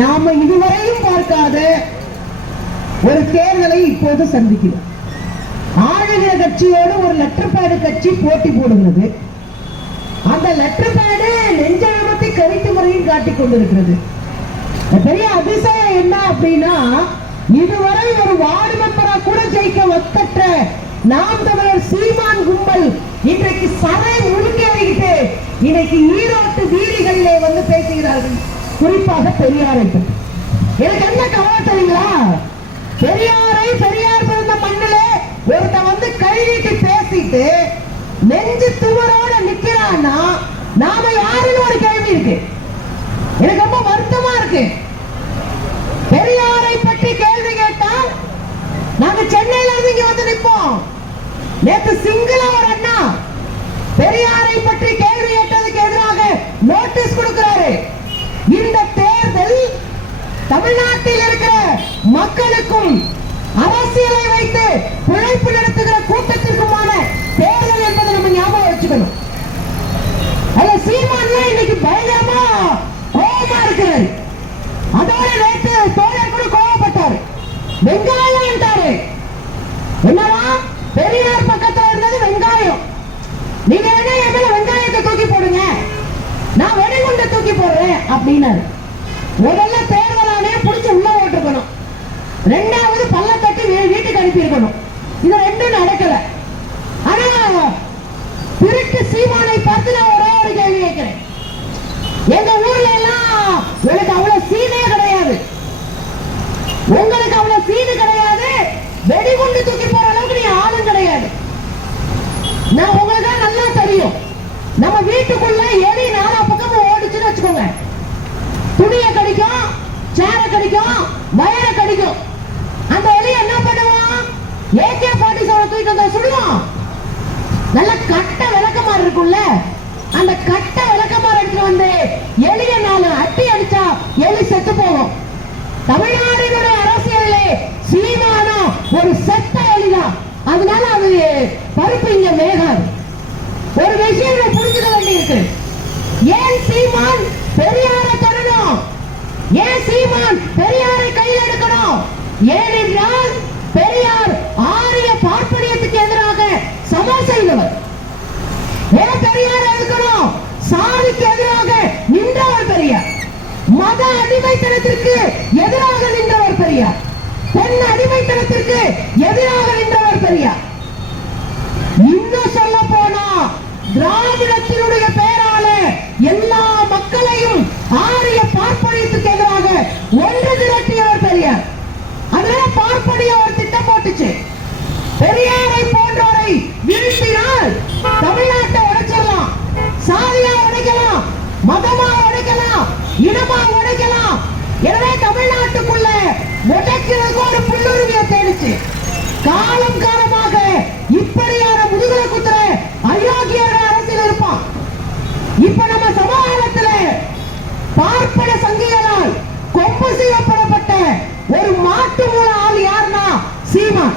நாம இதுவரையும் பார்க்காத ஒரு தேர்தலை இப்போது சந்திக்கிறோம். ஆளுகிற கட்சியோடு ஒரு லெட்டர் பேடு கட்சி போட்டி போடுகிறது. அந்த லெட்டர் பேடு நெஞ்சமத்தை கருத்து முறையும் காட்டிக் கொண்டிருக்கிறது. பெரிய அதிசயம் என்ன அப்படின்னா, இதுவரை ஒரு வார்டு மெம்பரா கூட ஜெயிக்க ஒத்தற்ற நாம் தமிழர் சீமான் கும்பல் இன்றைக்கு சரை முழுக்கேறிட்டு இன்னைக்கு ஈரோட்டு வீதிகளிலே வந்து பேசுகிறார்கள். குறிப்பாக பெரியாரை பற்றி எனக்கு என்ன கவலை தெரியுங்களா? பெரியார் பிறந்த மண்ணிலே ஒருத்த வந்து கை நீட்டி பேசிட்டு நெஞ்சு துவரோட நிக்கிறான்னா நாம யாருன்னு ஒரு கேள்வி இருக்கு. எனக்கு ரொம்ப வருத்தமா இருக்கு. பெரியாரை பற்றி கேள்வி கேட்டா நாங்க சென்னையில இருந்து இங்க வந்து நிற்போம். நேற்று சிங்கள ஒரு அண்ணா பெரியாரை பற்றி கேள்வி கேட்டதுக்கு எதிராக நோட்டீஸ் கொடுக்கிறாரு. இந்த தேர்தல் தமிழ்நாட்டில் இருக்கிற மக்களுக்கும் அரசியலை வைத்து பிழைப்பு நடத்துகிற கூட்டத்திற்குமான தேர்தல் என்பதை நம்ம ஞாபகம் வச்சுக்கணும். சீமான் இன்னைக்கு பயங்கரமா கோபமா இருக்கிறார். அதோட நேற்று தோழர் கூட கோபப்பட்டார். வெங்காயம் என்னவா பெரியார் பக்கத்தில் இருந்தது வெங்காயம். நீங்க என்ன என் மேல வெங்காயத்தை தூக்கி போடுங்க, நான் வெடிகுண்டை தூக்கி போடுறேன் அப்படின்னாரு. முதல்ல தேர்தல் ஆணையம் புடிச்சு உள்ள போட்டிருக்கணும். ரெண்டாவது பல்ல தட்டி வீட்டுக்கு அனுப்பி இருக்கணும். இது ரெண்டும் நடக்கல. ஆனா திருட்டு சீமானை பார்த்து நான் ஒரே ஒரு கேள்வி கேட்கிறேன். எங்க ஊர்ல எல்லாம் எனக்கு அவ்வளவு சீனே கிடையாது, உங்களுக்கு அவ்வளவு சீனு கிடையாது, வெடிகுண்டு தூக்கி போற அளவுக்கு நீ ஆளும் கிடையாது. நான் உங்களுக்கு நல்லா தெரியும். நம்ம வீட்டுக்குள்ள எலி நாலா பக்கமும் ஓடிச்சுன்னு வச்சுக்கோங்க, துணிய கடிக்கும், சேர கடிக்கும், வயர கடிக்கும். அந்த எலி என்ன பண்ணுவான்? AK-47 தூக்கிட்டு வந்தா சுடுவான். நல்ல கட்ட விளக்கமாறு இருக்கும்ல, அந்த கட்ட விளக்கமாறு எடுத்து வந்து எலிய நாலு அட்டி அடிச்சா எலி செத்து போகும். தமிழ்நாட்டினுடைய அரசியலே சீமானா ஒரு செத்த எலிதான். அதனால அது பருப்பு இங்க மேகாது. ஒரு விஷயம் புரிஞ்சுக்க வேண்டியிருக்கு. ஏன் சீமான் பெரியாரை தொடரும்? ஏன் சீமான் பெரியாரை கையில் எடுக்கணும்? ஏனென்றால் பெரியார் ஆரிய பார்ப்பனியத்துக்கு எதிராக சம செய்தவர். ஏன் பெரியார் எடுக்கணும்? சாதிக்கு எதிராக நின்றவர் பெரியார். மத அடிமைத்தனத்திற்கு எதிராக நின்றவர் பெரியார். பெண் அடிமைத்தனத்திற்கு எதிராக நின்றவர் பெரியார். இன்னும் சொல்ல போனா திராவிடத்தினுடைய பெயரால எல்லா மக்களையும் ஆரிய பார்ப்பனியத்துக்கு எதிராக ஒன்று திரட்டியவர் பெரியார். அதனால பார்ப்பனிய ஒரு திட்டம் போட்டுச்சு. பெரியாரை போன்றோரை வீழ்த்தினால் தமிழ்நாட்டை உடைச்சிடலாம், சாதியா உடைக்கலாம், மதமா உடைக்கலாம், இனமா உடைக்கலாம். எனவே தமிழ்நாட்டுக்குள்ள உடைக்கிறதுக்கு ஒரு புல்லுரிமையை தேடிச்சு. காலம் காலமாக இப்படியான முதுகுல குத்துற அயோக்கியர்கள் அரசியல் இருப்பான். இப்ப நம்ம சமகாலத்தில் பார்ப்பன சங்கிகளால் கொம்பு செய்யப்படப்பட்ட ஒரு மாட்டு மூல ஆள் யாருன்னா சீமான்.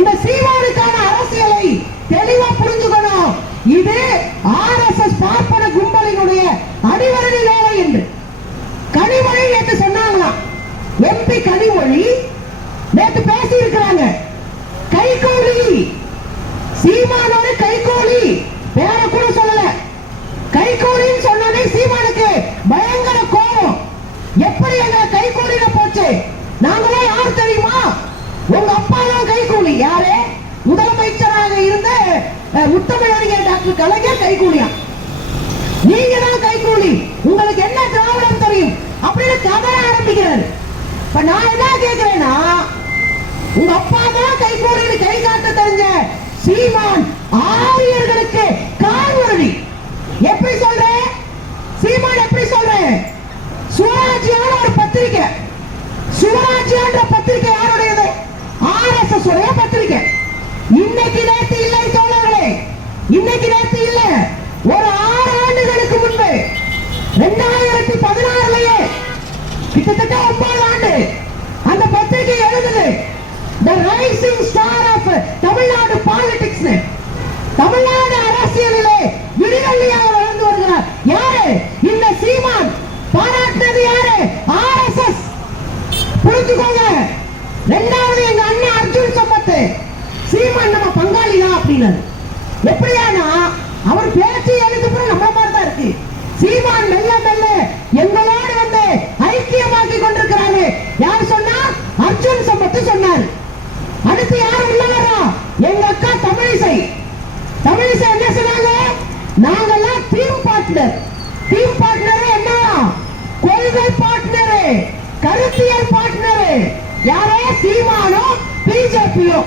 இந்த சீமானுக்கான அரசியலை தெளிவா புரிஞ்சுக்கணும். இது RSS பார்ப்பன கும்பலினுடைய அடிவரணி வேலை என்று கனிமொழி நேற்று சொன்னாங்களாம். MP கனிமொழி நேற்று பேசி இருக்கிறாங்க. கைகூலி சீமானோட கைகூலி வேற கூட சொல்லல. கைகூலின்னு சொன்னதே சீமானுக்கு பயங்கர கோபம். எப்படி எங்க கைகூலில போச்சு? நாங்களே யார் தெரியுமா? உங்க அப்பா தான் கைகூலி. யாரு? முதலமைச்சராக இருந்த முத்தமிழறிஞர் டாக்டர் கலைஞர் கைகூலியா? நீங்க தான் கைகூலி. உங்களுக்கு என்ன திராவிடம் தெரியும் அப்படின்னு கதற ஆரம்பிக்கிறாரு. இப்ப நான் என்ன கேட்கிறேன்னா, உங்க அப்பா தான் கைகூலின்னு கை காட்ட தெரிஞ்ச சீமான் ஆரியர்களுக்கு கால்வருடி எப்படி சொல்றேன்? சீமான் எப்படி சொல்றேன்? சுவராஜ்யான ஒரு பத்திரிகை, சுவராஜ்யன்ற பத்திரிகை யாருடையது? RSS உடைய பத்திரிகை. இன்னைக்கு நேற்று இல்லை தோழர்களே, இன்னைக்கு நேற்று இல்ல, ஒரு 6 ஆண்டுகளுக்கு முன்பு 2016 கிட்டத்தட்ட 9 ஆண்டு அந்த பத்திரிகை எழுதுது. The rising star of Tamil Nadu politics. Tamil Nadu அரசியலிலே விடிவெள்ளியாக வளர்ந்து வருகிறார் யாரு? இந்த சீமான். பாராட்டினது யாரு? புரிஞ்சுக்கோங்க. ரெண்டாவது எங்க அண்ணன் அர்ஜுன் சம்பத் சீமான் நம்ம பங்காளி தான் அப்படின்னு. எப்படியானா அவர் பேச்சு எழுதுப்புறம் நம்ம மாதிரி தான் இருக்கு. சீமான் மெல்ல மெல்ல எங்களோடு வந்து ஐக்கியமாக்கி கொண்டிருக்கிறாரு. யார் சொன்னா? அர்ஜுன் சம்பத் சொன்னார். அடுத்து யார் உள்ள வரா? எங்க அக்கா தமிழிசை. தமிழிசை என்ன சொன்னாங்க? நாங்கெல்லாம் டீம் பார்ட்னர். டீம் பார்ட்னர் என்ன? கொள்கை பார்ட்னர், கருத்தியல் பார்ட்னர். யாரே? சீமானோ பிஜேபியோ.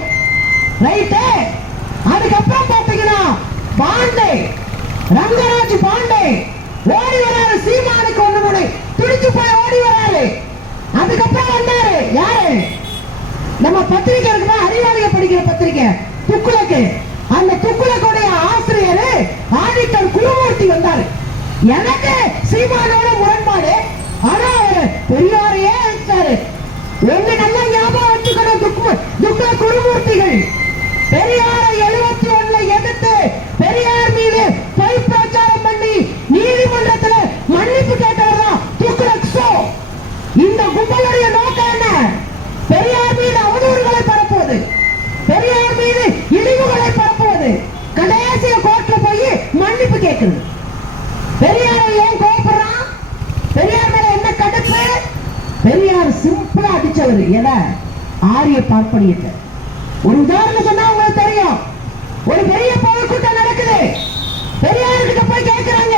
ரைட்டு. அதுக்கப்புறம் பாத்தீங்கன்னா பாண்டே, ரங்கராஜ் பாண்டே ஓடி வராரு. சீமானுக்கு ஒண்ணு முனை துடிச்சு போய் ஓடி வராரு. அதுக்கப்புறம் வந்தாரு யாரு? நம்ம பத்திரிகை இருக்குமா, அறிவாளிக படிக்கிற பத்திரிகை துக்குலக்கு. அந்த துக்குலக்குடைய ஆசிரியர் ஆடிட்டர் குருமூர்த்தி வந்தாரு. எனக்கு சீமானோட முரண்பாடு. ஆனா அவர் பெரியாரையே அழைச்சாரு. ஒண்ணு நல்லா ஞாபகம் வச்சுக்கணும். துக்குல குருமூர்த்திகள் பெரியாரை 71 எதிர்த்து பெரியார் மீது பொய் பிரச்சாரம் பண்ணி நீதிமன்றத்தில் மன்னிப்பு கேட்டவர் தான் துக்குலக். இந்த கும்பலுடைய நோக்கம் என்ன? பெரியார் மீது அவதூறுகளை பரப்புவது, பெரியார் மீது இழிவுகளை பரப்புவது, கடைசிய கோர்ட்ல போய் மன்னிப்பு கேட்கிறது. பெரியாரை ஏன் கோபப்படுறான்? பெரியார் மேல என்ன கடுப்பு? பெரியார் சிம்பிளா அடிச்சவர். எதை? ஆரிய பார்ப்பனியத்தை. ஒரு உதாரணம் சொன்னா உங்களுக்கு தெரியும். ஒரு பெரிய பொதுக்கூட்டம் நடக்குது. பெரியார் கிட்ட போய் கேட்கிறாங்க,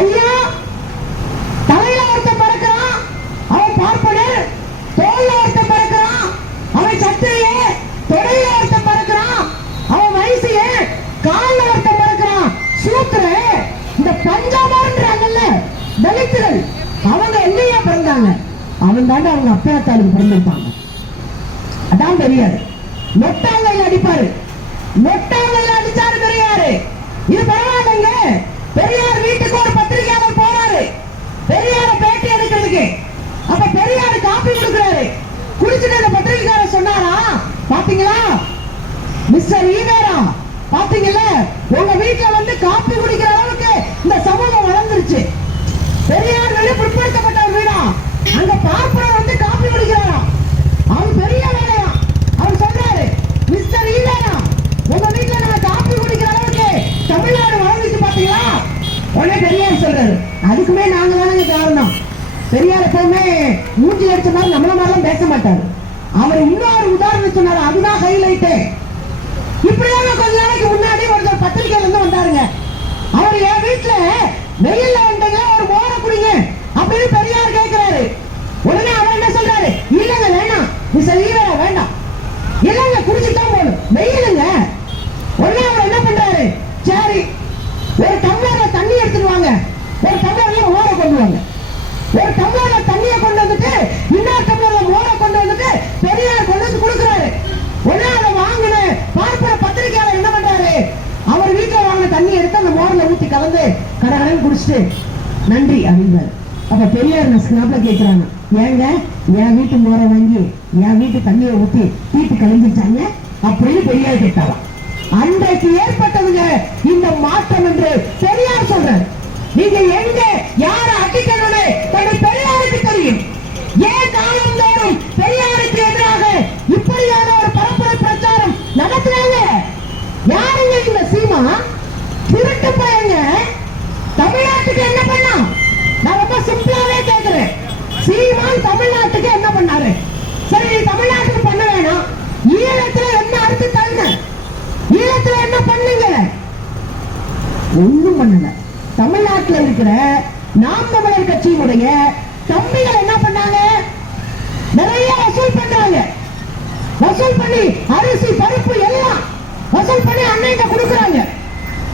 ஐயா தலையில ஒருத்தன் பறக்கிறான், அவன் பார்ப்பனர். தோல்ல ஒருத்தன் பறக்கிறான், அவன் சத்திரிய. தொடையில ஒருத்தன் பறக்கிறான், அவன் வைசிய. கால்ல ஒருத்தன் பறக்கிறான், சூத்திர. இந்த பஞ்சாபம்ன்றாங்கல்ல தலித்துகள், அவங்க எங்கேயா பிறந்தாங்க? அவன் தாண்ட அவங்க அப்பையாத்தாளுக்கு பிறந்திருப்பாங்க. அதான் பெரியார். நொட்டாங்கையில் அடிப்பாரு. நொட்டாங்கையில் அடிச்சாரு பெரியாரு. இது பரவாயில்லைங்க. பெரியார் வீட்டுக்கு ஒரு பத்திரிகையாளர் போறாரு பெரியார பேட்டி எடுக்கிறதுக்கு. அப்ப பெரியார் காப்பி கொடுக்கிறாரு. குடிச்சிட்டு அந்த பத்திரிகையாளர் சொன்னாரா, பாத்தீங்களா மிஸ்டர் ஈவேரா, பாத்தீங்கல்ல உங்க வீட்டுல வந்து காப்பி குடிக்கிற அளவுக்கு இந்த சமூகம் வளர்ந்துருச்சு. பெரியார் வீடு பிற்படுத்தப்பட்ட ஒரு வீடா, அங்க பார்ப்பனர் வந்து காப்பி குடிக்கிறாரா. அவன் பெரிய வேலையா. அவர் சொல்றாரு, மிஸ்டர் ஈவேரா, உங்க வீட்டுல நம்ம காப்பி குடிக்கிற அளவுக்கு தமிழ்நாடு வளர்ந்துச்சு பாத்தீங்களா. உடனே பெரியார் சொல்றாரு, அதுக்குமே நாங்க தானே காரணம். பெரியார் எப்பவுமே மூஞ்சி அடிச்ச மாதிரி நம்மள மாதிரிலாம் பேச மாட்டாரு. அவர் இன்னொரு உதாரணம் சொன்னாரு, அதுதான் ஹைலைட். இப்படியான கொஞ்ச நாளைக்கு முன்னாடி ஒருத்தர் பத்திரிகையில இருந்து வந்தாருங்க. அவர் என் வீட்டுல வெயில்ல வந்தீங்க, ஒரு மோர குடிங்க அப்படின்னு பெரியார் கேட்கிறாரு. உடனே அவர் என்ன சொல்றாரு, இல்லங்க வேணாம், மிஸ்டர் ஈவேரா வேண்டாம், இல்லங்க குடிச்சுதான் போகணும், வெயிலுங்க. உடனே அவர் என்ன பண்றாரு, சரி ஒரு டம்ளர்ல தண்ணி எடுத்துட்டு வாங்க, ஒரு டம்ளர்ல மோர கொண்டு வாங்க. ஒரு டம்ளர்ல தண்ணியை கொண்டு வந்துட்டு இன்னொரு டம்ளர்ல மோர கொண்டு வந்துட்டு பெரியார் கொண்டு வந்து கொடுக்கிறாரு. உடனே அதை வாங்கின பார்ப்பன பத்திரிகையாளர் என்ன பண்றாரு, அவர் வீட்டுல வாங்கின தண்ணி எடுத்து அந்த மோர்ல ஊத்தி கலந்து கடகடன்னு குடிச்சிட்டு நன்றி அப்படின்றாரு. அப்ப பெரியார் நஸ்கனாப்ல கேட்கிறாங்க, ஏங்க என் வீட்டு மோரை வாங்கி என் வீட்டு தண்ணியை ஊத்தி தீட்டு கலந்துச்சாங்க அப்படின்னு பெரியார் கேட்டாராம். அன்றைக்கு ஏற்பட்டதுங்க இந்த மாற்றம் என்று பெரியார் சொல்றாரு. நீங்க எங்க யார அடிக்கணும்னு தன்னை பெரியாருக்கு தெரியும். ஏன் காலம் தோறும் பெரியாருக்கு எதிராக இப்படியான ஒரு பரப்புரை பிரச்சாரம் நடத்துறாங்க? யாருங்க இந்த சீமா? திருட்டு பையங்க. தமிழ்நாட்டுக்கு என்ன பண்ணா? நான் ரொம்ப சிம்பிளாவே கேட்கிறேன், சீமான் தமிழ்நாட்டுக்கு என்ன பண்ணாரு? சரி, தமிழ்நாட்டுக்கு பண்ண வேணாம், ஈழத்துல என்ன அறுத்து தள்ளுன? ஈழத்துல என்ன பண்ணீங்க? ஒண்ணும் பண்ணல. தமிழ்நாட்டில் இருக்கிற நாம் தமிழர் கட்சியினுடைய தம்பிகள் என்ன பண்ணாங்க? நிறைய வசூல் பண்றாங்க. வசூல் பண்ணி அரிசி பருப்பு எல்லாம் வசூல் பண்ணி அன்னைகிட்ட கொடுக்கறாங்க.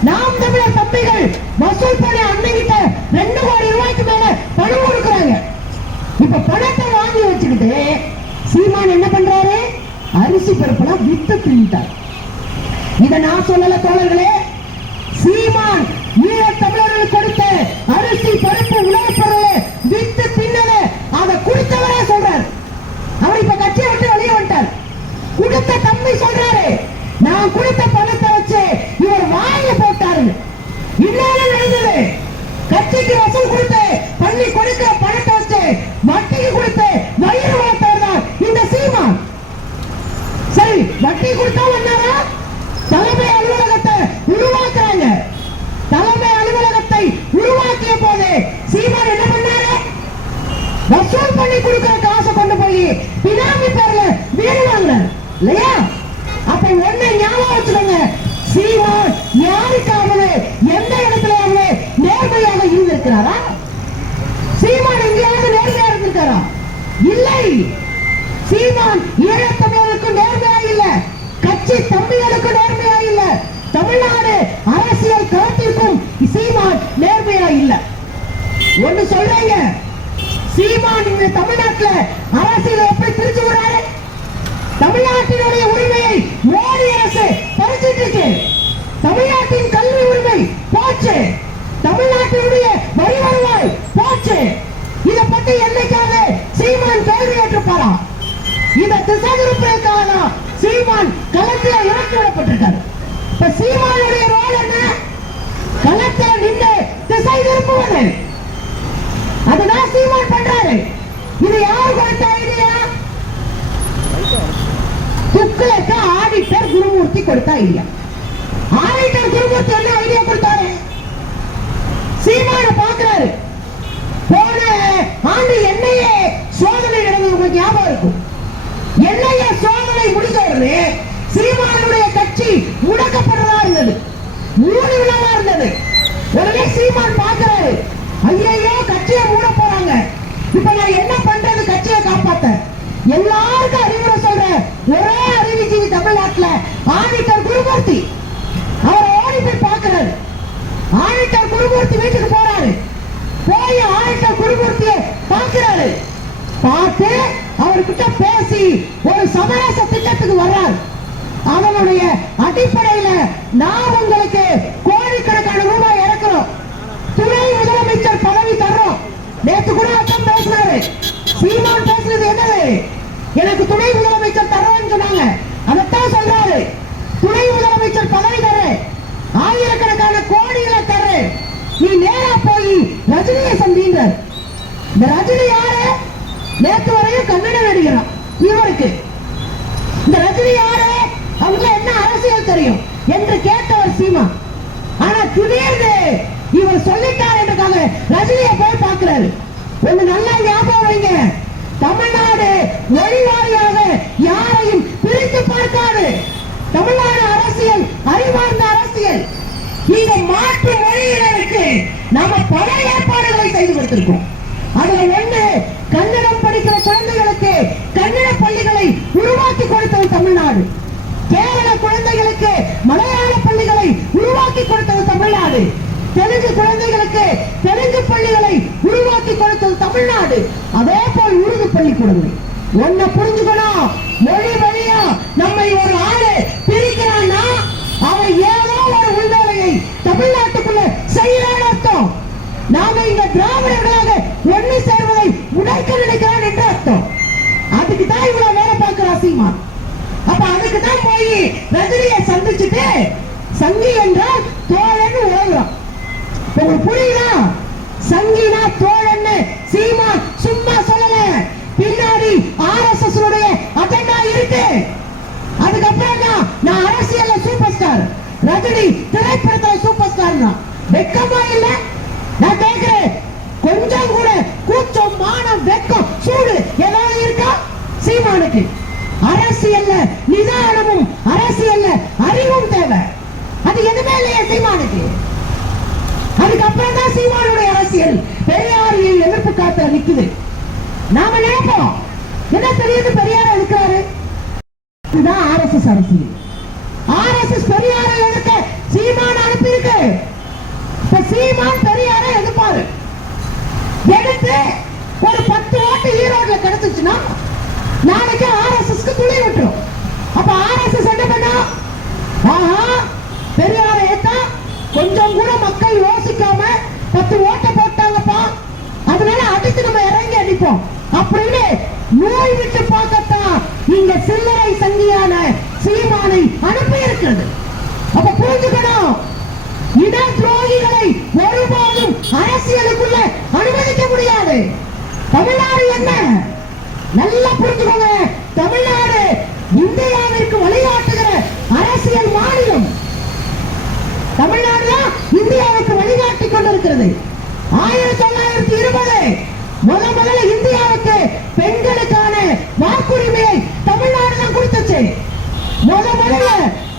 நாம் தமிழர் தம்பிகள் வசூல் பண்ணி அன்னைகிட்ட 2 கோடி ரூபாய்க்கு மேல பணம் கொடுக்கறாங்க. இப்ப பணத்தை வாங்கி வச்சுக்கிட்டு சீமான் என்ன பண்றாரு, அரிசி பருப்புலாம் வித்து தின்னுட்டார். இத நான் சொல்லல தோழர்களே, சீமான் ஈழத் தமிழர்களுக்கு கொடுத்த அரிசி பருப்பு உணவுப் பொருள் வித்து தின்னல அதை கொடுத்தவரே சொல்றாரு. அவர் இப்ப கட்சியை விட்டு வெளியே வந்துட்டார். கொடுத்த தம்பி சொல்றாரு, நான் கொடுத்த பணத்தை வச்சு இவர் வாயில போட்டாரு. இன்னொரு நடந்தது, கட்சிக்கு வசூல் கொடுத்து பண்ணி கொடுக்கிற பணத்தை வச்சு வட்டிக்கு கொடுத்து வயிறு வளர்த்தவர் தான் பண்ணி கொடுக்கிற காசை கொண்டு போய் பினாமி பேர்ல வீடு வாங்குறாரு இல்லையா? அப்ப ஒண்ணு ஞாபகம் வச்சுக்கோங்க, சீமான் யாருக்காவது எந்த இடத்துலயாவது நேர்மையாக இருந்திருக்கிறாரா? சீமான் எங்கேயாவது நேர்மையா இருந்திருக்காரா? இல்லை. சீமான் ஈழத்தமிழருக்கு நேர்மையா இல்ல, கட்சி தம்பிகளுக்கு நேர்மையா இல்ல, தமிழ்நாடு அரசியல் களத்திற்கும் சீமான் நேர்மையா இல்ல. ஒண்ணு சொல்றீங்க, சீமான் இந்த தமிழ்நாட்டுல அரசியல் எப்படி பிரிச்சு விடுறாரு? தமிழ்நாட்டினுடைய உரிமையை மோடி அரசு பறிச்சிட்டு இருக்கு. தமிழ்நாட்டின் கல்வி உரிமை போச்சு, தமிழ்நாட்டினுடைய வரி வருவாய் போச்சு. இத பத்தி என்னைக்காவது சீமான் கேள்வி கேட்டிருப்பாரா? இந்த திசை திருப்பதற்காக சீமான் களத்தில் இறக்கி விடப்பட்டிருக்காரு. இப்ப சீமானுடைய ரோல் என்ன? களத்தில் நின்று திசை திருப்புவது. அதுதான் சீமான் பண்றாரு. இது யார் கொடுத்த ஐடியா? துக்ளக்கு ஆடிட்டர் குருமூர்த்தி கொடுத்த ஐடியா. ஆடிட்டர் குருமூர்த்தி என்ன ஐடியா கொடுத்தாரு? சீமான பாக்குறாரு. போன ஆண்டு எண்ணெயே சோதனை நடந்தது ஞாபகம் இருக்கும். எண்ணெய சோதனை முடிஞ்ச உடனே சீமானுடைய கட்சி முடக்கப்படுறதா இருந்தது, மூணு விழாவா இருந்தது. உடனே சீமான் பாக்குறாரு, ஐயோ கட்சியை மூட போறாங்க, இப்ப நான் என்ன பண்றது கட்சியை காப்பாத்த? எல்லாருக்கும் அறிவுரை சொல்ற ஒரே அறிவிச்சி தமிழ்நாட்டுல ஆடிட்டர் குருமூர்த்தி. அவர் ஓடி போய் பாக்குறாரு. ஆடிட்டர் குருமூர்த்தி வீட்டுக்கு போறாரு. போய் ஆடிட்டர் குருமூர்த்தியை பாக்குறாரு. பார்த்து அவர்கிட்ட பேசி ஒரு சமரச திட்டத்துக்கு வர்றார். அதனுடைய அடிப்படையில நான் உங்களுக்கு கோடிக்கணக்கான ரூபாய் இறக்குறோம், துணை முதலமைச்சர் பதவி தர்றோம். நேற்று கூட அக்கம் பேசினாரு. சீமான் பேசுறது என்னது? எனக்கு துணை முதலமைச்சர் தர்றோம்னு சொன்னாங்க. அதைத்தான் சொல்றாரு. துணை முதலமைச்சர் பதவி தர்றேன், ஆயிரக்கணக்கான கோடிகளை தர்றேன், நீ நேரா போய் ரஜினியை சந்தின்றார். இந்த ரஜினி யாரு? நேற்று வரையும் கன்னட நடிகரான் இவருக்கு. இந்த ரஜினி யாரு? அவங்க என்ன அரசியல் தெரியும் என்று கேட்டவர் சீமா. ஆனா திடீர்னு இவர் சொல்லிட்டார் என்றுக்காக ரஜினியை போய் பார்க்கிறாரு. ஒண்ணு நல்லா ஞாபகம் வைங்க, தமிழ்நாடு மொழிவாரியாக யாரையும் பிரித்து பார்க்காது. தமிழ்நாடு அரசியல் அறிவார்ந்த அரசியல். இந்த மாற்று மொழியினருக்கு நாம பல ஏற்பாடுகளை செய்து கொடுத்திருக்கோம். அதுல ஒண்ணு, கன்னடம் படிக்கிற குழந்தைகளுக்கு கன்னட பள்ளிகளை உருவாக்கி கொடுத்தது தமிழ்நாடு. கேரள குழந்தைகளுக்கு மலையாள பள்ளிகளை உருவாக்கி கொடுத்தது தமிழ்நாடு. தெலுங்கு குழந்தைகளுக்கு தெலுங்கு பள்ளிகளை உருவாக்கி கொடுத்தது தமிழ்நாடு. அதே போல் உருது பள்ளிக்கூடங்கள். ஒன்ன புரிஞ்சுக்கணும், மொழி வழியா நம்மை ஒரு ஆளு பிரிக்கிறான்னா அவன் ஏதோ ஒரு உள்வேலையை தமிழ்நாட்டுக்குள்ள செய்யறான்னு அர்த்தம். நாம இங்க திராவிடர்களாக ஒண்ணு சேர்வதை உடைக்க நினைக்கிறான் என்று அர்த்தம். அதுக்கு தான் இவ்வளவு வேலை பார்க்கிறா சீமான். அப்ப அதுக்கு தான் போய் ரஜினியை சந்திச்சுட்டு சங்கி என்றால் தோழன் உலகம். உங்களுக்கு புரியுதா? சங்கினா தோழன் சீமான் சும்மா சொல்லல, பின்னாடி RSS அஜெண்டா இருக்கு. அதுக்கப்புறம் நான் அரசியல்ல சூப்பர் ஸ்டார், ரஜினி திரைப்படத்துல சூப்பர் ஸ்டார் தான். வெக்கமா இல்ல? நான் கேட்கிறேன், கொஞ்சம் கூட கூச்சம் மானம் வெக்கம் சூடு ஏதாவது இருக்கா சீமானுக்கு? அரசியல்ல நிதானமும் அரசியல்ல அறிவும் தேவை. அது எதுவுமே இல்லையா சீமானுக்கு? அதுக்கப்புறம் தான் சீமானுடைய அரசியல் பெரியாரியை எதிர்ப்பு காத்த நிக்குது. நாம நினைப்போம் என்ன தெரியுது, பெரியார இருக்கிறாரு. இதுதான் RSS அரசியல். RSS பெரியாரை எதிர்க்க சீமான் அனுப்பி இருக்கு. இப்ப சீமான் பெரியாரை எதிர்ப்பாரு. எடுத்து ஒரு 10 ஓட்டு ஈரோட்ல கிடைச்சுச்சுன்னா நாளைக்கு RSSக்கு துணை விட்டுரும். அப்ப RSS என்ன பண்ணா, ஆஹா பெரியாரை ஏத்தா கொஞ்சம் கூட மக்கள் யோசிக்காம 10 ஓட்ட போட்டாங்கப்பா, அதனால அடித்து நம்ம இறங்கி அடிப்போம் அப்படின்னு நோய் விட்டு பார்க்கத்தான் இங்க சில்லறை சங்கியான சீமானை அனுப்பி இருக்கிறது. அப்ப புரிஞ்சுக்கணும், இட துரோகிகளை ஒருபோதும் அரசியலுக்குள்ள அனுமதிக்க முடியாது. தமிழ்நாடு என்ன நல்லா புரிஞ்சுக்கோங்க, தமிழ்நாடு இந்தியாவிற்கு வழிகாட்டுகிற அரசியல் மாநிலம். தமிழ்நாடு தான் இந்தியாவுக்கு வழிகாட்டி கொண்டிருக்கிறது. 1920 முதல்ல இந்தியாவுக்கு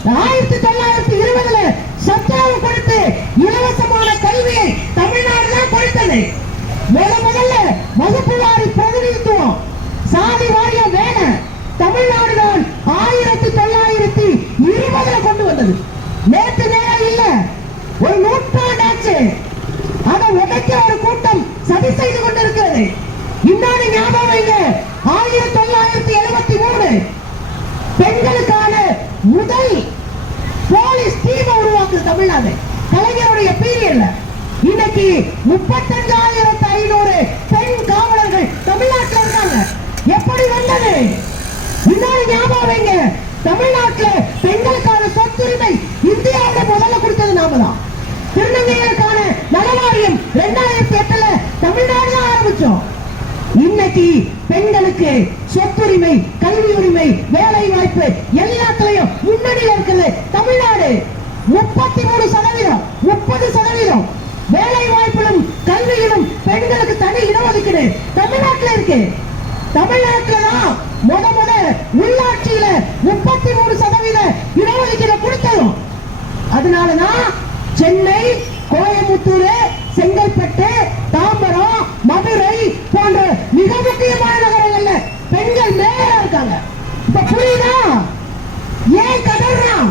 1920 சத்துணவு கொடுத்து இலவசமான கல்வியை தமிழ்நாடு தான் கொடுத்தது. முதல்ல வகுப்பு வாரி பிரதிநிதித்துவம் சாதி வாரிய வேலை தமிழ்நாடு தான் 1920 கொண்டு வந்தது. நேற்று நேரம் இல்ல, ஒரு நூற்றாண்டு ஆச்சு. அதை உடைக்க ஒரு கூட்டம் சதி செய்து கொண்டிருக்கிறது. இன்னொரு ஞாபகம் வைங்க, 1973 பெண்களுக்கான முதல் போலீஸ் டீம் உருவாக்குது தமிழ்நாடு கலைஞருடைய பீரியட்ல. இன்னைக்கு 35,500 பெண் காவலர்கள் தமிழ்நாட்டில் இருக்காங்க. எப்படி வந்தது? இன்னொரு ஞாபகம் வைங்க, தமிழ்நாட்டில் பெண்களுக்கான சொத்துரிமை இந்தியாவில் முதல்ல கொடுத்தது நாம தான். திருநங்கைகளுக்கான நலவாரியம் 2008 தமிழ்நாடு தான் ஆரம்பிச்சோம். இன்னைக்கு பெண்களுக்கு சொத்துரிமை, கல்வி உரிமை, வேலை வாய்ப்பு எல்லாத்திலையும் முன்னணியில் இருக்கிறது தமிழ்நாடு. 33%, 30% வேலை வாய்ப்பிலும் கல்வியிலும் பெண்களுக்கு தனி இடஒதுக்கீடு தமிழ்நாட்டில் இருக்கு. தமிழ்நாட்டில் தான் முத உள்ளாட்சியில 33% இடஒதுக்கீடு கொடுத்தோம். அதனாலதான் சென்னை, கோயம்புத்தூர், செங்கல்பட்டு, தாம்பரம், மதுரை போன்ற மிக முக்கியமான நகரங்கள்ல பெண்கள் மேல இருக்காங்க. இப்ப புரியுதா ஏன் கதறான்?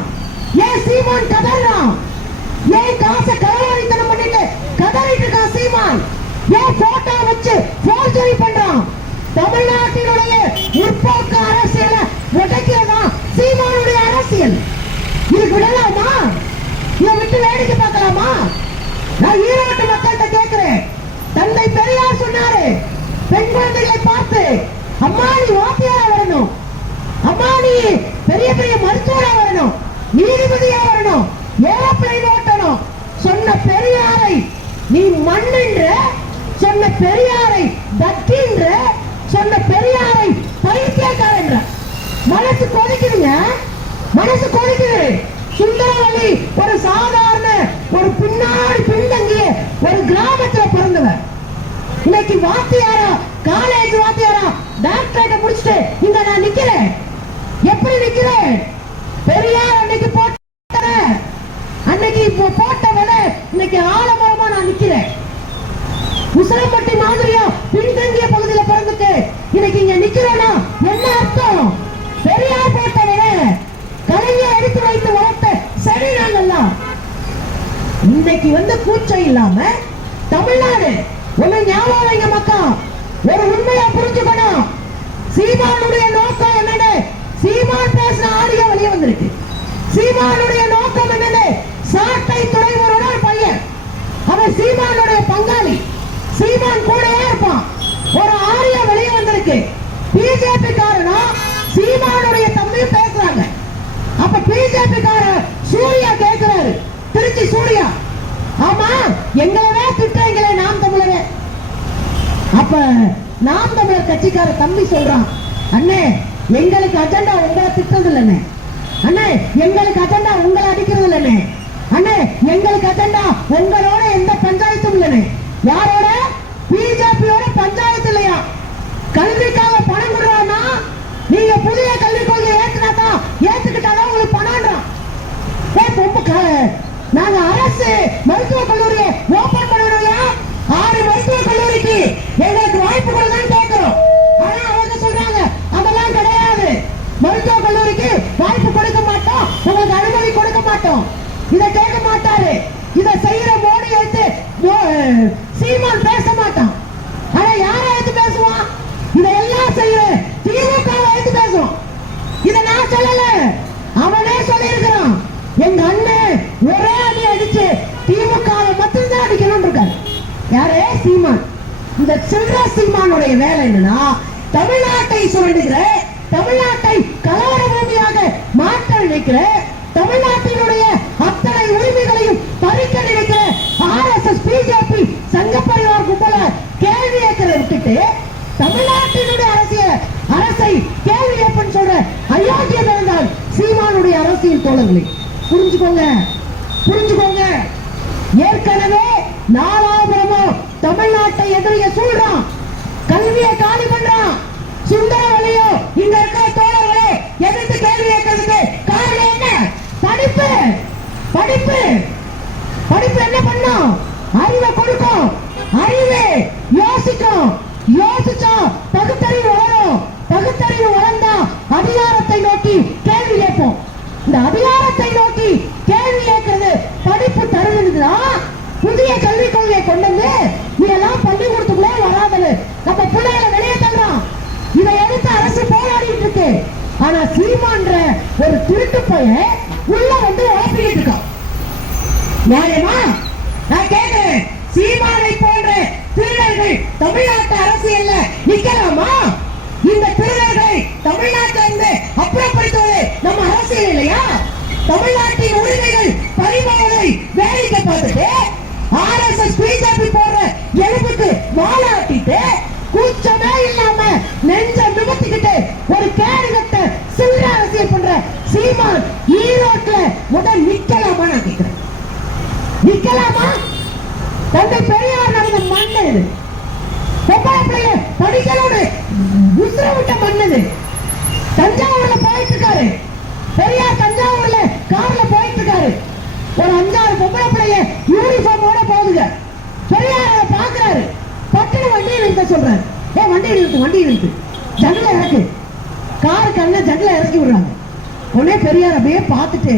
ஏன் சீமான் கதறான்? ஏன் காசை களவாணித்தனம் பண்ணிட்டு கதறிட்டு இருக்கான் சீமான்? ஏன் போட்டோ வச்சு போர்ஜரி பண்றான்? தமிழ்நாட்டினுடைய முற்போக்கு அரசியலை உடைக்கிறதா சீமானுடைய அரசியல். இதுக்கு விடலாமா? இதை விட்டு வேடிக்கை பார்க்கலாமா? நான் ஈரோட்டு மக்கள்கிட்ட கேட்கிறேன். தந்தை பெரியார் சொன்னாரு, பெண் குழந்தைகளை பார்த்து அம்மா நீ வாத்தியாரா வரணும், அம்மா நீ பெரிய பெரிய மருத்துவரா வரணும், நீதிபதியா வரணும், ஏரோப்ளைன் ஓட்டணும் சொன்ன பெரியாரை நீ மண்ணுன்ற, சொன்ன பெரியாரை தட்டின்ற, சொன்ன பெரியாரை பைத்தியக்காரன்ற. மனசு கொதிக்குதுங்க, மனசு கொதிக்குது. சுந்தரவல்லி ஒரு சாதாரண ஒரு பின்னாடி பின்தங்கிய ஒரு கிராமத்துல பிறந்தவர். இன்னைக்கு வாத்தியாரா, காலேஜ் வாத்தியாரா, டாக்டரேட் முடிச்சுட்டு இங்க நான் நிக்கிறேன். எப்படி நிக்கிறேன்? பெரியார் அன்னைக்கு போட்ட, அன்னைக்கு இப்போ போட்ட விலை இன்னைக்கு ஆலமரமா நான் நிக்கிறேன். உசிலம்பட்டி மாதிரியா பின்தங்கிய பகுதியில் பிறந்துட்டு இன்னைக்கு இங்க நிக்கிறேன்னா என்ன அர்த்தம்? பெரியார் போட்ட விலை, கலைஞர் எடுத்து வைத்து வளர்த்த சரி நாங்கெல்லாம். இன்னைக்கு கூச்சம் இல்லாம தமிழ்நாடு ஒண்ணு ஞாபகம் வைங்க மக்கா, ஒரு உண்மையா புரிஞ்சுக்கணும். சீமானுடைய நோக்கம் என்னன்னு சீமான் பேசின ஆடியோ வெளியே வந்திருக்கு. சீமானுடைய நோக்கம் என்னன்னு சாட்டை துறைவரோட ஒரு பையன், அவன் சீமானுடைய பங்காளி, சீமான் கூடவே இருப்பான். ஒரு ஆடியோ வெளியே வந்திருக்கு. பிஜேபி காரனும் சீமானுடைய தம்பியும் பேசுறாங்க. அப்ப பிஜேபி கார சூர்யா கேட்கிறாரு, திருச்சி சூர்யா, ஆமா எங்களவே திட்டங்களே நாம் தமிழரே. அப்ப நாம் தமிழர் கட்சிக்கார தம்பி சொல்றான், அண்ணே எங்களுக்கு அஜெண்டா உங்களை திட்டது இல்லண்ணே, அண்ணே எங்களுக்கு அஜெண்டா உங்களை அடிக்கிறது இல்லண்ணே, அண்ணே எங்களுக்கு அஜெண்டா உங்களோட எந்த பஞ்சாயத்தும் இல்லண்ணே. யாரோட? பிஜேபியோட பஞ்சாயத்து இல்லையா? கல்விக்காக பணம் கொடுறான்னா நீங்க புதிய கல்விக் கொள்கையை ஏற்றுனாதான் ஏத்துக்கிட்டாதான் உங்களுக்கு பணம்ன்றான். நாங்க அரசு மருத்துவக் கல்லூரியை ஓபன் பண்ணுவோம்யா, 6 மருத்துவக் கல்லூரிக்கு எங்களுக்கு வாய்ப்பு கொடுங்கன்னு கேட்கிறோம். ஆனா அவங்க சொல்றாங்க அதெல்லாம் கிடையாது, மருத்துவக் கல்லூரிக்கு வாய்ப்பு கொடுக்க மாட்டோம், உங்களுக்கு அனுமதி கொடுக்க மாட்டோம். இதை கேட்க மாட்டாரு. இதை செய்யற மோடி எடுத்து சீமான் பேச மாட்டான். ஆனா யாரை எடுத்து பேசுவான்? இதெல்லாம் செய்யற திமுக எடுத்து பேசுவான். இதை நான் சொல்லல, அவனே சொல்லி இருக்கிறான். எங்க அண்ணன் ஒரே அடி அடிச்சு திமுக மட்டும்தான் அடிக்கணும் இருக்காரு. யாரே? சீமான். இந்த சில்ற சீமானுடைய வேலை என்னன்னா தமிழ்நாட்டை சுரண்டுகிற, தமிழ்நாட்டை கலவர பூமியாக மாற்ற நினைக்கிற, தமிழ்நாட்டினுடைய அத்தனை உரிமைகளையும் பறிக்க நினைக்கிற RSS பிஜேபி சங்க பரிவார் கும்பல கேள்வி கேட்கிறத விட்டுட்டு தமிழ்நாட்டினுடைய அரசை கேள்வி கேட்பன்னு சொல்ற அயோக்கியம் இருந்தால் சீமானுடைய அரசியல் தோழர்களை புரிஞ்சுக்கோங்க, புரிஞ்சுக்கோங்க. ஏற்கனவே நாலாபுரமும் தமிழ்நாட்டை எதிரிய சொல்றான், கல்வியை காலி பண்றான். சுந்தரவல்லியோ இங்க இருக்கிற தோழர்களே எதிர்த்து கேள்வி கேட்கறதுக்கு காரணம் என்ன? அறிவை கொடுக்கும். அறிவே யோசிக்கும். யோசிச்சா பகுத்தறிவு வளரும். பகுத்தறிவு வளர்ந்தா அதிகாரத்தை நோக்கி கேள்வி கேட்போம். இந்த அதிகாரத்தை நோக்கி கேள்வி கேட்கிறது படிப்பு தருதுன்னா புதிய கல்விக் கொள்கையை கொண்டு வந்து இதெல்லாம் பள்ளிக்கூடத்துக்குள்ளே வராதது நம்ம பிள்ளைகளை வெளியே தள்ளுறோம். இதை எடுத்து அரசு போராடிட்டு இருக்கு. ஆனா சீமான்ற ஒரு திருட்டு பையன் உள்ள வந்து உழைப்பிட்டு இருக்கான். நியாயமா? நான் கேட்கிறேன், சீமானை போன்ற திருடர்கள் தமிழ்நாட்டு அரசியல்ல நிக்கலாமா? இந்த திருடர்களை தமிழ்நாட்டிலிருந்து அப்புறப்படுத்துவது நம்ம அரசியல் இல்லையா? தமிழ்நாட்டின் உரிமைகள் பறிபோவதை வேடிக்கை பார்த்துட்டு RSS பிஜேபி போன்ற எலும்புக்கு மாலாட்டிட்டு கூச்சமே இல்லாம நெஞ்ச நிமித்திக்கிட்டு ஒரு கேடுகட்ட சில்லறை அரசியல் பண்ற சீமான் ஈரோட்ல முதல் நிக்கலாமா? நான் கேட்கிறேன், நிக்கலாமா? தந்தை பெரியார் நடந்த மண் இது. பொப்பாப்பிளைய படிக்கலோடு உத்தரவிட்ட மண்ணது. தஞ்சாவூர்ல போயிட்டு இருக்காரு பெரியார். தஞ்சாவூர்ல கார்ல போயிட்டு இருக்காரு. ஒரு 5-6 பொம்பளை பிள்ளைய யூனிஃபார்மோட போகுதுங்க. பெரியார் பாக்குறாரு. பட்டுன்னு வண்டியை நிறுத்த சொல்றாரு. வண்டியை நிறுத்து, வண்டியை நிறுத்து, ஜன்னல இறக்கு. காரு கண்ண ஜன்னல இறக்கி விடுறாங்க. உடனே பெரியார் அப்படியே பார்த்துட்டு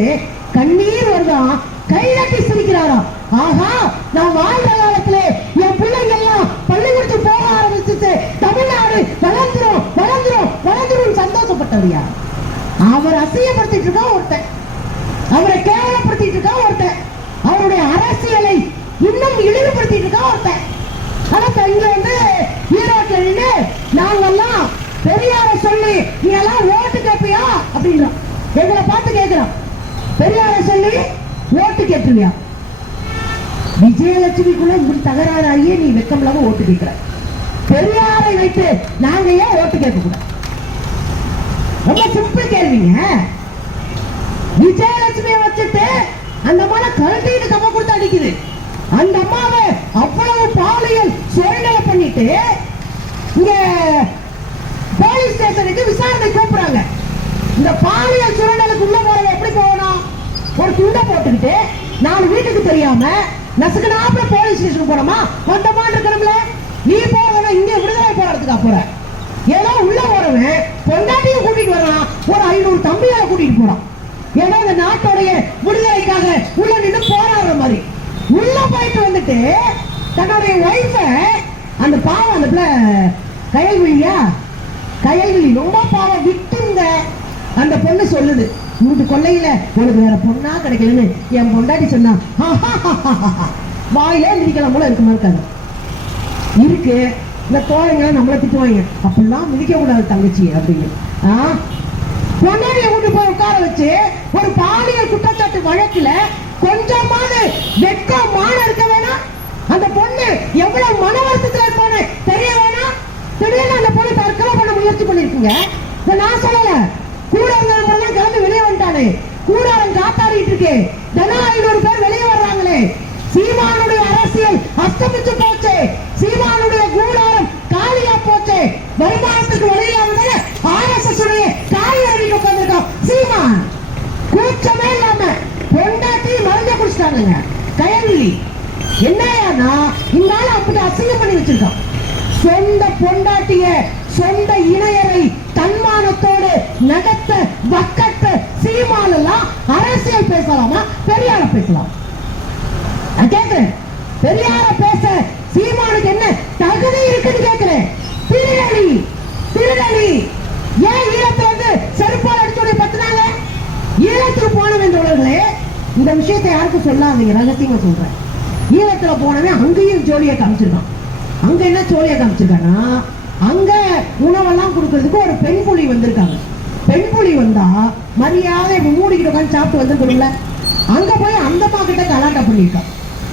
கண்ணீர் வருதான், கைதட்டி சிரிக்கிறாராம். ஆஹா, நான் வாழ்ந்த காலத்திலே என் பிள்ளைங்க எல்லாம் பள்ளிக்கூடத்துக்கு போக ஆரம்பிச்சுட்டு தமிழ்நாடு வளர்ந்துரும் வளர்ந்துரும் வளர்ந்துரும் சந்தோஷப்பட்டவரியா? அவர் அசியப்படுத்திட்டு இருக்கா ஒருத்தன், அவரை கேவலப்படுத்திட்டு இருக்கா ஒருத்தன், அவருடைய அரசியலை இன்னும் இழிவுபடுத்திட்டு இருக்கா ஒருத்தன். ஆனா இங்க வந்து ஈரோட்ல நின்று நாங்கெல்லாம் பெரியார சொல்லி நீ எல்லாம் ஓட்டு கேட்பியா அப்படின்னா எங்களை பார்த்து கேட்கிறோம். பெரியார சொல்லி ஓட்டு கேட்டுருவியா? விஜயலட்சுமிக்குள்ள இப்படி தகராறாகியே நீ வெக்கம் இல்லாம ஓட்டு கேட்கிற. பெரியாரை வைத்து நாங்க ஏன் ஓட்டு கேட்க கூடாது? ரொம்ப சிம்பிள் கேள்விங்க. விஜயலட்சுமியை வச்சுட்டு அந்த அம்மா கரண்டிட்டு கம்ம கொடுத்து அடிக்குது. அந்த அம்மாவை அவ்வளவு பாலியல் சுரண்டலை பண்ணிட்டு இங்க போலீஸ் ஸ்டேஷனுக்கு விசாரணை கூப்பிடுறாங்க. இந்த பாலியல் சுரண்டலுக்கு உள்ள போறவங்க எப்படி போகணும்? ஒரு துண்டை போட்டுக்கிட்டு 4 வீட்டுக்கு தெரியாம நசுக்கனாப்புல போலீஸ் ஸ்டேஷனுக்கு போறோமா? வந்தமா இருக்கணும்ல. நீ போறவன இங்க விடுதலை போறதுக்கா போற? ஏதோ உள்ள போறவன் பொண்டாட்டியும் கூட்டிட்டு வரான், ஒரு 500 தம்பிகளை கூட்டிட்டு போறான். ஏதோ இந்த நாட்டுடைய விடுதலைக்காக உள்ள நின்று போராடுற மாதிரி உள்ள போயிட்டு வந்துட்டு தன்னுடைய ஒய்ஃப அந்த பாவம் அந்த பிள்ளை கயல்விழியா, கயல்விழி ரொம்ப பாவம் விட்டுங்க. அந்த பொண்ணு சொல்லுது, உங்க கொள்ளையில உனக்கு வேற பொண்ணா கிடைக்கலன்னு என் பொண்டாட்டி சொன்னா. வாயிலே மிதிக்கலாம் போல இருக்குமா? இருக்காது இருக்கு. இந்த தோழங்களை நம்மளை திட்டுவாங்க, அப்படிலாம் மிதிக்க கூடாது தங்கச்சி அப்படின்னு. பொண்டாட்டியை கூட்டு போய் உட்கார வச்சு ஒரு பாலியல் குற்றச்சாட்டு வழக்குல கொஞ்சமாவது வெட்கம் மான இருக்க வேணாம்? அந்த பொண்ணு எவ்வளவு மன வருத்தத்துல இருப்பானு தெரிய வேணாம்? திடீர்னு அந்த பொண்ணு தற்கொலை பண்ண முயற்சி பண்ணிருக்குங்க. நான் சொல்லல, கூட இருந்தவங்க கிளம்பி வெளியே வந்துட்டானே, கூடாரம் காத்தாடிட்டு இருக்கு. தினம் 500 பேர் வெளியே வர்றாங்களே. சீமானுடைய அரசியல் அஸ்தமிச்சு போச்சு. சீமானுடைய கூடாரம் காலியா போச்சு. வருமானத்துக்கு வழியில வந்து RSS உடைய காலி அறையில் உட்கார்ந்திருக்கோம். சீமான் கூச்சமே இல்லாம பொண்டாட்டி மருந்து குடிச்சிட்டாங்க. கயல்விழி என்னையானா இந்தால அப்படி அசிங்கம் பண்ணி வச்சிருக்கான். சொந்த பொண்டாட்டிய சொந்த இணையரை தன்மானத்தோடு நடத்த வக்கத்த சீமானெல்லாம் அரசியல் பேசலாமா? பெரியார பேசலாம்? கேட்கிறேன், பெரியார பேச சீமானுக்கு என்ன தகுதி இருக்குன்னு கேட்கிறேன். திருடலி திருடலி ஏன் ஈழத்துல வந்து செருப்பால் அடிச்சுடைய 10 நாள் ஈழத்துக்கு போனவர்களே, இந்த விஷயத்தை யாருக்கும் சொல்லாதீங்க, ரகசியமா சொல்றேன். ஈழத்துல போனவன் அங்கேயும் ஜோலியை காமிச்சிருக்கான். அங்க என்ன ஜோலியை காமிச்சிருக்கானா, அங்க உணவெல்லாம் கொடுக்கறதுக்கு ஒரு பெண் புலி வந்திருக்காங்க. பெண் புலி வந்தா மரியாதை மூடிக்கிட்டு உட்காந்து சாப்பிட்டு வந்துருக்கும்ல. அங்க போய் அந்த அம்மா கிட்ட கலாட்டா பண்ணிருக்கான்.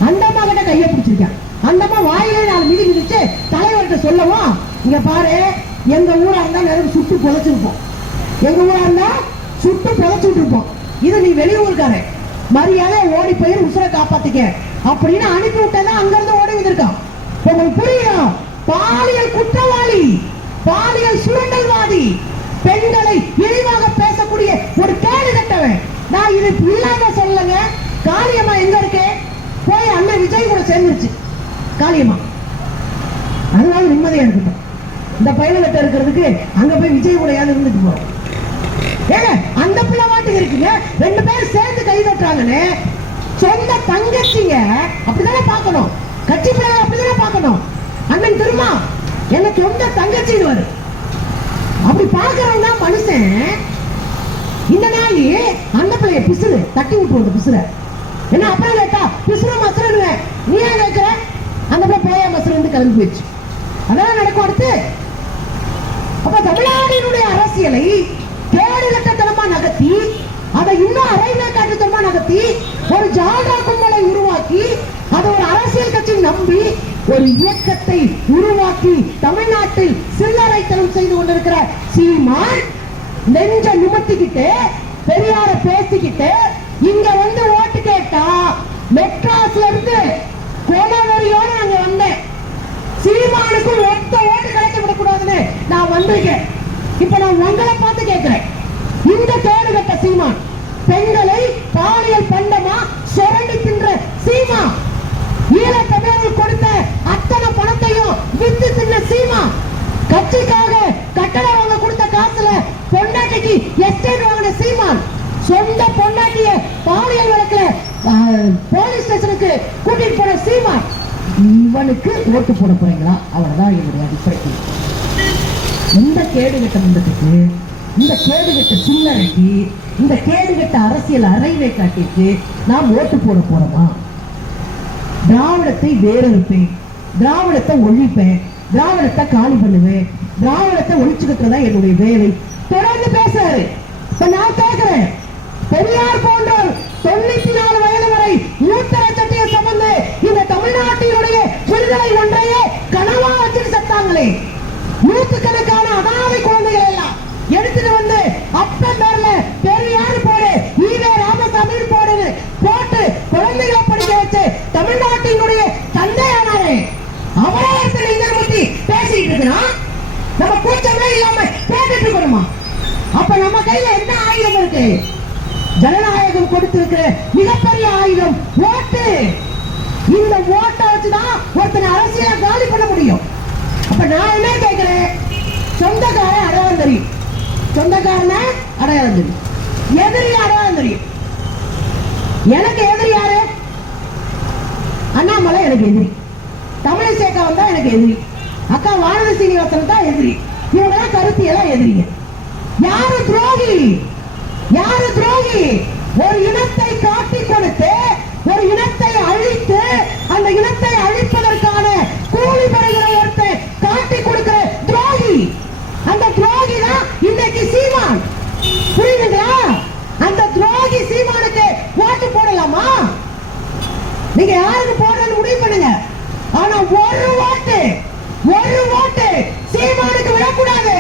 அந்த அம்மா கிட்ட கையை பிடிச்சிருக்கான். அந்த அம்மா வாயிலே 4 மிதி மிதிச்சு தலைவர்கிட்ட சொல்லவும், இங்க பாரு, எங்க ஊரா இருந்தா நேரம் சுட்டு புதைச்சிருப்போம், எங்க ஊரா இருந்தா சுட்டு புதைச்சுட்டு இருப்போம். இது நீ வெளியூருக்காரு, மரியாதை ஓடி போய் உசுரை காப்பாத்திக்க அப்படின்னு அனுப்பி விட்டதான் அங்க இருந்து ஓடி வந்திருக்கான். உங்களுக்கு புரியும்? பாலியல் குற்றவாளி, பாலியல் சுரண்டல்வாதி, பெண்களை இழிவாக பேசக்கூடிய ஒரு கேடு கட்டவன். நான் இது இல்லாம சொல்லுங்க. காளியம்மா எங்க இருக்கு? போய் அண்ணன் விஜய் கூட சேர்ந்துருச்சு காளியம்மா. அதனால நிம்மதியா இருக்கட்டும். இந்த பையன்கிட்ட இருக்கிறதுக்கு அங்க போய் விஜய் கூட யாரும் இருந்துட்டு போறோம். ஏங்க அந்த பிள்ளை வாட்டுக்கு இருக்குங்க, 2 பேரும் சேர்ந்து கை தட்டுறாங்கன்னு சொந்த தங்கச்சிங்க அப்படிதானே பார்க்கணும். கட்சி பிள்ளை அப்படிதானே பார்க்கணும். அண்ணன் திருமா என்ன சொந்த தங்கச்சி வரும் அப்படி பார்க்கறவங்க மனுஷன். இந்த நாய் அந்த பிள்ளைய பிசுறு தட்டி விட்டுருவது பிசுற என்ன அப்புறம் கேட்டா பிசுறு மசுறு நீ ஏன் கேட்கிற? அந்த பிள்ளை போயா மசுறு கிளம்பி போயிடுச்சு. அதான் நடக்கும் அடுத்து. அப்ப தமிழ்நாட்டினுடைய அரசியலை கேடுகட்டத்தனமா நகர்த்தி அதை இன்னும் அரைவேக்காட்டுத்தனமா நகர்த்தி ஒரு ஜால்ரா கும்பலை உருவாக்கி அதை ஒரு அரசியல் கட்சி நம்பி ஒரு இயக்கத்தை உருவாக்கி தமிழ்நாட்டில் சில்லறைத்தனம் செய்து கொண்டிருக்கிற சீமான் நெஞ்ச நிமித்திக்கிட்டு பெரியார பேசிக்கிட்டு இங்க வந்து ஓட்டு கேட்டா மெட்ராஸ்ல இருந்து கோமாவரியோட நாங்க வந்தேன். சீமானுக்கு ஒத்த ஓட்டு கிடைக்க விடக்கூடாதுன்னு நான் வந்திருக்கேன். இப்ப நான் உங்களை பார்த்து கேட்கிறேன், இந்த கேடுகட்ட சீமான் பெண்களை பாலியல் பண்டமா சுரண்டி தின்ற சீமா, ஈழ தமிழர்கள் கொடுத்த அத்தனை பணத்தையும் வித்து தின்ன சீமா, கட்சிக்காக கட்டணம் வாங்க கொடுத்த காசுல பொண்டாட்டிக்கு எஸ்டேட் வாங்கின சீமான், சொந்த பொண்டாட்டிய பாலியல் வழக்குல போலீஸ் ஸ்டேஷனுக்கு கூட்டிட்டு போன சீமான், இவனுக்கு ஓட்டு போட போறீங்களா? அவ்வளவுதான் என்னுடைய அடிப்படை. இந்த கேடுகட்ட மன்றத்துக்கு, இந்த கேடுகட்ட சில்லறைக்கு, இந்த கேடுகட்ட அரசியல் அறைவை காட்டிட்டு நாம் ஓட்டு போட போறோமா? திராவிடத்தை வேறறுப்பேன், திராவிடத்தை ஒழிப்பேன், திராவிடத்தை காலி பண்ணுவேன், திராவிடத்தை ஒழிச்சுக்கிட்டுறதா என்னுடைய வேலை தொடர்ந்து பேசுறாரு. இப்ப நான் கேட்கிறேன், பெரியார் போன்ற 94 வயது வரை மூத்தர சட்டியை சுமந்து இந்த தமிழ்நாட்டினுடைய விடுதலை ஒன்றையே கனவா வச்சுட்டு செத்தாங்களே, நூற்றுக்கணக்கான அனாதை குழந்தைகள் எல்லாம் எடுத்துட்டு வந்து அப்பன் பேர்ல பெரியார் போடு, ஈவே ராமசாமி போடு போட்டு குழந்தைகளை படிக்க வச்சு தமிழ்நாட்டினுடைய தந்தையானாரே, அவரத்தில் இந்த பேசிட்டு இருக்கிறான். நம்ம கூச்சமே இல்லாம கேட்டுட்டு இருக்கணுமா? அப்ப நம்ம கையில என்ன ஆயுதம் இருக்கு? ஜனநாயகம் கொடுத்திருக்கிற மிகப்பெரிய ஆயுதம் ஓட்டு. இந்த ஓட்டை வச்சுதான் ஒருத்தனை அரசியலை காலி பண்ண முடியும். அப்ப நான் என்ன கேட்கிறேன், சொந்தக்காரன் அடையாளம் தெரியும், சொந்தக்காரன அடையாளம் தெரியும், எதிரி அடையாளம் தெரியும். எனக்கு எதிரி யாரு? அண்ணாமலை எனக்கு எதிரி, தமிழிசேகா வந்தா எனக்கு எதிரி, அக்கா வானதி சீனிவாசன் தான் எதிரி. இவங்கெல்லாம் கருத்தியெல்லாம் எதிரிங்க. யாரு துரோகி? யாரு துரோகி? ஒரு இனத்தை காட்டி கொடுத்து ஒரு இனத்தை அழித்து அந்த இனத்தை அழிப்பதற்கான கூலி பெறுகிற ஒருத்தர் காட்டி கொடுக்கிற துரோகி. அந்த துரோகி தான் இன்னைக்கு சீமான். புரியுதுங்களா? அந்த துரோகி சீமானுக்கு ஓட்டு போடலாமா? நீங்க யாருக்கு போடுறன்னு முடிவு பண்ணுங்க. ஆனா ஒரு ஓட்டு சீமானுக்கு விடக்கூடாது.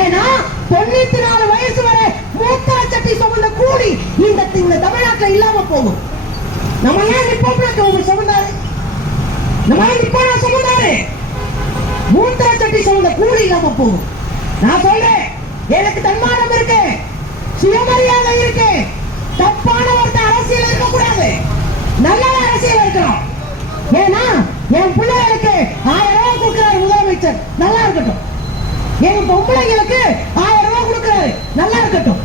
ஏன்னா 94 வயசு வரை மூத்த சட்டி சுமந்த கூலி இந்த தமிழ்நாட்டில் இல்லாம போகும். நம்ம ஏன் நிப்போம் சுமந்தாரு? நம்ம ஏன் நிப்போம் சுமந்தாரு? மூத்த சட்டி சுமந்த கூலி இல்லாம போகும். நான் சொல்றேன், எனக்கு தன்மானம் இருக்கு, சுயமரியாதை இருக்கு. தப்பான ஒருத்த அரசியல் இருக்கக்கூடாது, நல்ல அரசியல் இருக்கணும். ஏன்னா என் பிள்ளைகளுக்கு 1000 ரூபாய் கொடுக்கிறாரு முதலமைச்சர், நல்லா இருக்கட்டும். என் பொம்பளைங்களுக்கு 1000 ரூபாய் கொடுக்கிறாரு, நல்லா இருக்கட்டும்.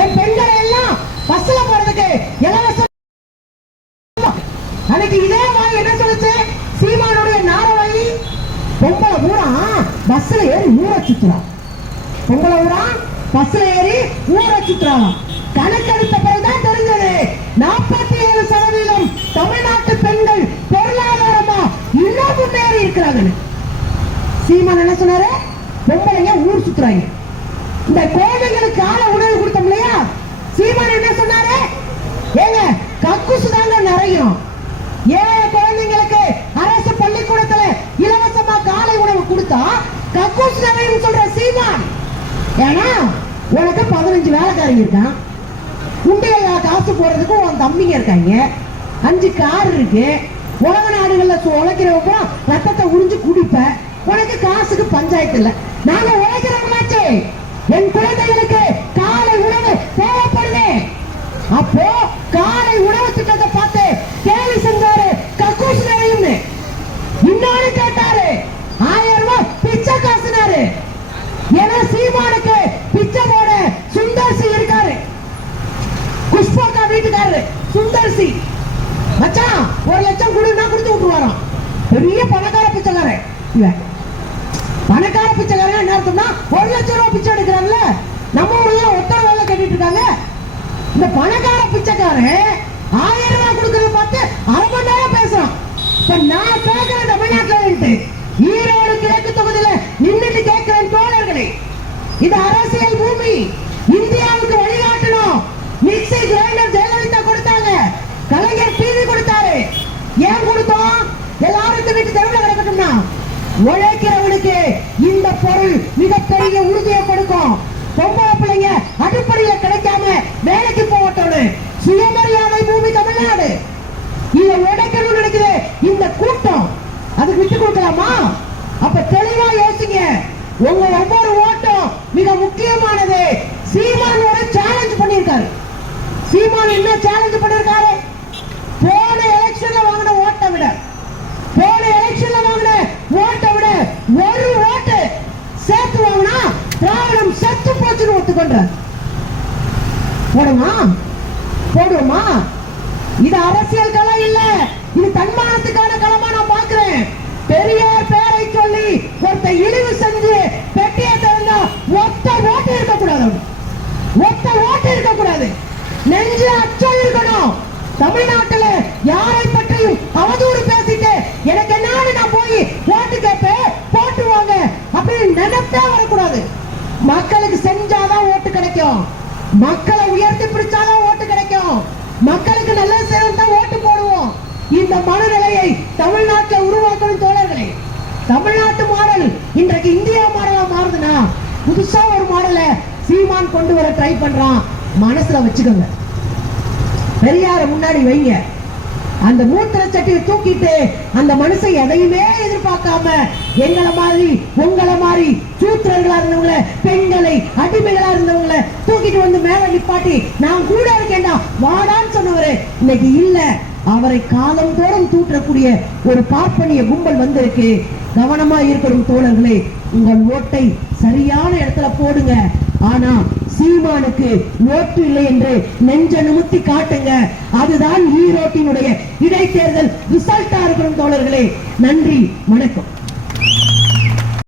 என் பெண்களை எல்லாம் பஸ்ல போறதுக்கு இலவசம். அன்னைக்கு இதே வாய் என்ன சொல்லுச்சு? சீமானுடைய நாரவாயி பொம்பளை பூரா பஸ்ல ஏறி ஊரை சுத்துறான். பொம்பளை பூரா பஸ்ல ஏறி ஊரை சுத்துறான். கணக்கெடுத்த பிறகுதான் தெரிஞ்சது 47% தமிழ்நாட்டு பெண்கள் பொருளாதாரமா இன்னும் முன்னேறி இருக்கிறாங்கன்னு. சீமான் என்ன சொன்னாரு? பொம்பளைங்க ஊர் சுத்துறாங்க. இந்த குழந்தைங்களுக்கு கால உணவு கொடுத்தோம் இல்லையா? சீமான் என்ன சொன்னாரு? ஏங்க கக்குசு தாங்க நிறையும். ஏன் குழந்தைங்களுக்கு அரசு பள்ளிக்கூடத்துல இலவசமா காலை உணவு கொடுத்தா கக்குசு நிறையும் சொல்ற சீமான். ஏன்னா உனக்கு 15 வேலைக்காரங்க இருக்கான், உண்டியல்ல காசு போடுறதுக்கு உன் தம்பிங்க இருக்காங்க, 5 கார் இருக்கு, உலக நாடுகள்ல உழைக்கிறவங்க ரத்தத்தை உறிஞ்சு குடிப்ப, உனக்கு காசுக்கு பஞ்சாயத்து இல்ல. நாங்க உழைக்கிறவங்களாச்சு, என் குழந்தைகளுக்கு காலை உணவு தேவைப்படுது. அப்போ காலை உணவு திட்டத்தை பார்த்து பணக்கார பிச்சைக்காரன் என்ன அர்த்தம்னா 1 லட்சம் ரூபாய் பிச்சை எடுக்கிறாங்கல்ல, நம்ம ஊர்ல ஒத்தர வேலை கட்டிட்டு இருக்காங்க. இந்த பணக்கார பிச்சைக்காரன் 1000 ரூபாய் கொடுக்கறத பார்த்து 1/2 மணி நேரம் பேசுறான். இப்ப நான் கேட்கிறேன் தமிழ்நாட்டுல ஈரோடு கிழக்கு தொகுதியில நின்னுட்டு கேட்கிறேன் தோழர்களே, இது அரசியல் பூமி, இந்தியாவுக்கு வழிகாட்டணும். மிக்ஸி கிரைண்டர் ஜெயலலிதா கொடுத்தாங்க, கலைஞர் டிவி கொடுத்தாரு. ஏன் கொடுத்தோம்? எல்லாரும் வீட்டு தெருவில் கிடக்கட்டும்னா. உழைக்கிறவனுக்கு இந்த பொருள் மிகப்பெரிய உறுதியை கொடுக்கும். பொம்பளை பிள்ளைங்க அடிப்படையில கிடைக்காம வேலைக்கு போகட்டும். சுயமரியாதை பூமி தமிழ்நாடு. இதை உடைக்கணும்னு நினைக்குது இந்த கூட்டம். அதுக்கு விட்டு கொடுக்கலாமா? அப்ப தெளிவா யோசிங்க. உங்க ஒவ்வொரு ஓட்டம் மிக முக்கியமானது. சீமான் ஒரு சேலஞ்ச் பண்ணிருக்காரு. சீமான் என்ன சேலஞ்ச் பண்ணிருக்காரு? போன எலெக்ஷன்ல வாங்கின ஓட்டை விட ஒரு ஓட்டு சேர்த்து வாங்கினா திராவிடம் செத்து போச்சுன்னு ஒத்துக்கொண்ட போடுவோமா? இது அரசியல் களம் இல்ல, இது தன்மானத்துக்கான களமா நான் பார்க்கிறேன். பெரியார் பேரை சொல்லி ஒருத்த இழிவு செஞ்சு பெட்டியை திறந்தா ஒத்த ஓட்டு இருக்கக்கூடாது. நெஞ்சு அச்சம் இருக்கணும். தமிழ்நாட்டில் யாரை பற்றியும் அவதூறு பேசிட்டு எனக்கு என்னன்னு நான் போய் ஓட்டு கேட்பேன், போட்டு வாங்க அப்படின்னு நினைப்பே வரக்கூடாது. மக்களுக்கு செஞ்சாதான் ஓட்டு கிடைக்கும். மக்களை உயர்த்தி பிடிச்சாதான் ஓட்டு கிடைக்கும். மக்களுக்கு நல்ல சேவை ஓட்டு போடுவோம். இந்த மனநிலையை தமிழ்நாட்டில் உருவாக்கணும் தோழர்களே. தமிழ்நாட்டு மாடல் இன்றைக்கு இந்தியா மாடலா மாறுதுன்னா புதுசா ஒரு மாடலை சீமான் கொண்டு வர ட்ரை பண்றான். மனசுல வச்சுக்கோங்க, பெரியார முன்னாடி வைங்க. அந்த மூத்திர சட்டியை தூக்கிட்டு அந்த மனுஷன் எதையுமே எதிர்பார்க்காம எங்களை மாதிரி உங்களை மாதிரி சூத்திரர்களா இருந்தவங்கள, பெண்களை அடிமைகளா இருந்தவங்கள தூக்கிட்டு வந்து மேல நிப்பாட்டி நான் கூட இருக்கேன்டா வாடான்னு சொன்னவரு இன்னைக்கு இல்ல. அவரை காலம் தோறும் தூற்றக்கூடிய ஒரு பார்ப்பனிய கும்பல் வந்திருக்கு. கவனமா இருக்கணும் தோழர்களே. உங்கள் ஓட்டை சரியான இடத்துல போடுங்க. ஆனா சீமானுக்கு ஓட்டு இல்லை என்று நெஞ்ச நிமித்தி காட்டுங்க. அதுதான் ஈரோட்டினுடைய இடைத்தேர்தல் ரிசல்ட்டா இருக்கணும் தோழர்களே. நன்றி, வணக்கம்.